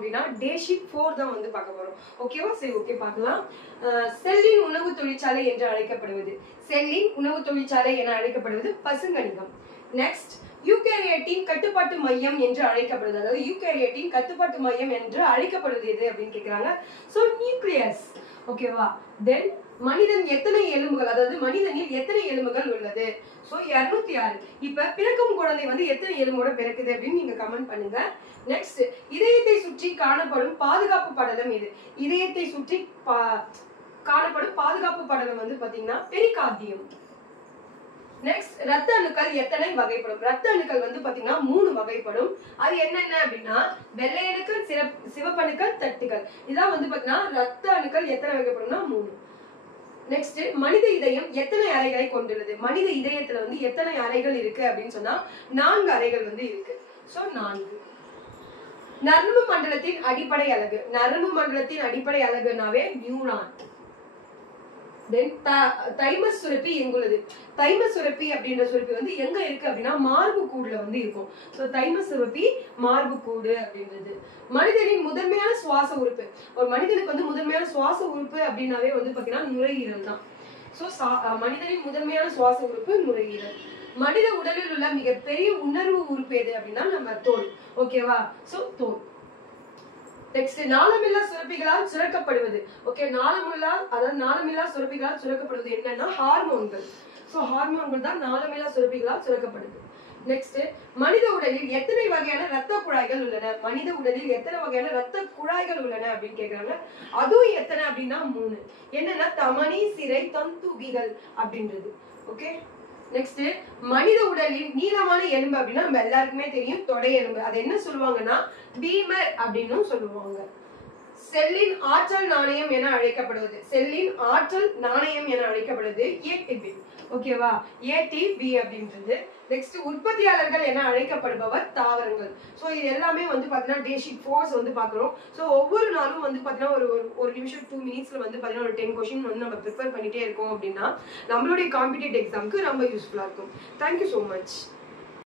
அப்படின்னா டே ஷீட் 4 தான் வந்து பார்க்க போறோம். ஓகேவா? சரி, ஓகே, பார்க்கலாம். செல்லின் உணவு தொழிற்சாலை என்று அழைக்கப்படுவது, செல்லின் உணவு தொழிற்சாலை என அழைக்கப்படுவது பசுங்கணிகம். நெக்ஸ்ட், யூகேரியட்டின் கட்டுப்பாட்டு மையம் என்று அழைக்கப்படுது, அதாவது யூகேரியட்டின் கட்டுப்பாட்டு மையம் என்று அழைக்கப்படுவது எது அப்படின்னு கேக்குறாங்க. So nucleus. ஓகேவா? தென் மனிதன் எத்தனை எலும்புகள், அதாவது மனிதனில் எத்தனை எலும்புகள் உள்ளது? சோ 206. இப்ப பிறக்கும் குழந்தை வந்து எத்தனை எலும்போட பிறக்குது அப்படின்னு நீங்க கமெண்ட் பண்ணுங்க. நெக்ஸ்ட், இதயத்தை சுற்றி காணப்படும் பாதுகாப்பு படலம் எது? இதயத்தை சுற்றி காணப்படும் பாதுகாப்பு படலம் வந்து பாத்தீங்கன்னா பெரிகார்டியம். நெக்ஸ்ட், ரத்த அணுக்கள் எத்தனை வகைப்படும்? ரத்த அணுக்கள் வந்து பாத்தீங்கன்னா 3 வகைப்படும். அது என்னென்ன அப்படின்னா வெள்ளை அணுக்கள், சிவப்பணுக்கள், தட்டுகள். இதான் வந்து பாத்தீங்கன்னா ரத்த அணுக்கள் எத்தனை வகைப்படும்னா 3. நெக்ஸ்ட், மனித இதயம் எத்தனை அறைகளை கொண்டுள்ளது? மனித இதயத்துல வந்து எத்தனை அறைகள் இருக்கு அப்படின்னு சொன்னா 4 அறைகள் வந்து இருக்கு. சோ 4. நரம்பு மண்டலத்தின் அடிப்படை அலகு, நரம்பு மண்டலத்தின் அடிப்படை அலகுனாவே நியூரான். தென் தைமஸ் சுரப்பி எங்குள்ளது? தைமஸ் சுரப்பி அப்படின்ற சுரப்பி வந்து எங்க இருக்கு அப்படின்னா மார்பு கூடுல வந்து இருக்கும். சோ தைமஸ் சுரப்பி மார்பு கூடு அப்படின்றது. மனிதனின் முதன்மையான சுவாச உறுப்பு, ஒரு மனிதனுக்கு வந்து முதன்மையான சுவாச உறுப்பு அப்படின்னாவே வந்து பாத்தீங்கன்னா நுரையீரல் தான். சோ மனிதனின் முதன்மையான சுவாச உறுப்பு நுரையீரல். மனித உடலில் உள்ள மிகப்பெரிய உணர்வு உறுப்பு எது அப்படின்னா நம்ம தோல். ஓகேவா? சோ தோல். நெக்ஸ்ட், நாளமில்லா சுரப்பிகளால் சுரக்கப்படுவது. ஓகே, நாளமில்லா சுரப்பிகளால் சுரக்கப்படுவது என்னன்னா ஹார்மோன்கள். சோ ஹார்மோன்கள் தான் நாளமில்லா சுரப்பிகளால் சுரக்கப்படுது. நெக்ஸ்ட், மனித உடலில் எத்தனை வகையான ரத்த குழாய்கள் உள்ளன? மனித உடலில் எத்தனை வகையான ரத்த குழாய்கள் உள்ளன அப்படின்னு கேக்குறாங்க. அதுவும் எத்தனை அப்படின்னா 3. என்னன்னா தமனி, சிரை, தந்துகிகள் அப்படின்றது. ஓகே. நெக்ஸ்ட், மனித உடலில் நீளமான எலும்பு அப்படின்னா நம்ம எல்லாருக்குமே தெரியும் தொடை எலும்பு. அது என்ன சொல்லுவாங்கன்னா பீமர் அப்படின்னு சொல்லுவாங்க. செல்லின் ஆற்றல் நாணயம் என அழைக்கப்படுவது, செல்லின் ஆற்றல் நாணயம் என அழைக்கப்படுவது ஏடிபி. ஓகேவா? ஏடிபி அப்படின்றது. நெக்ஸ்ட், உற்பத்தியாளர்கள் என அழைக்கப்படுபவர் தாவரங்கள். சோ இது எல்லாமே வந்து பாத்தீங்கன்னா டே ஷீட் 4 வந்து பாக்குறோம். சோ ஒவ்வொரு நாளும் வந்து பாத்தீங்கன்னா ஒரு நிமிஷம் 2 மினிட்ஸ்ல வந்து பாத்தீங்கன்னா ஒரு 10 क्वेश्चन வந்து நம்ம ப்ரிப்பேர் பண்ணிட்டே இருக்கோம் அப்படின்னா நம்மளுடைய காம்படிட்டிவ் எக்ஸாம்க்கு ரொம்ப யூஸ்ஃபுல்லா இருக்கும். Thank you so much.